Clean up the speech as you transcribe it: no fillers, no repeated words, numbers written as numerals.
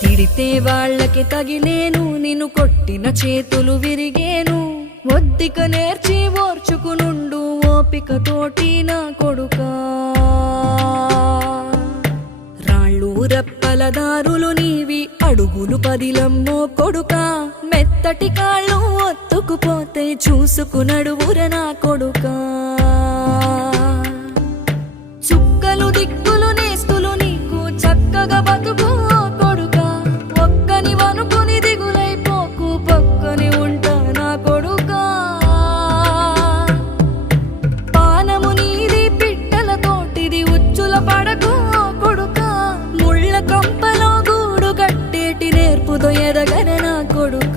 తిడితే వాళ్ళకి తగిలేను, నిన్ను కొట్టిన చేతులు విరిగేను. ఒద్దిక నేర్చి ఓర్చుకునుండు ఓపికతోటి నా కొడుకా. రాళ్ళు రప్పల దారులు నీవి, అడుగులు పదిలమ్మో కొడుకా. మెత్తటి కాళ్ళు ఒత్తుకుపోతే చూసుకునడువుర నా కొడుకా. చుక్కలు దిక్కులు నేస్తులు నీకు చక్కగా బతుకు కొడుకా. ఒక్కని వనుకుని దిగులైపోకు, పక్కని ఉంటా నా కొడుకా. పానము నీది పిట్టలతోటిది, ఉచ్చుల పడకు కొడుకా. ముళ్ళ కంపలో గూడు కట్టేటి నేర్పుతో ఎదగన నా కొడుకా.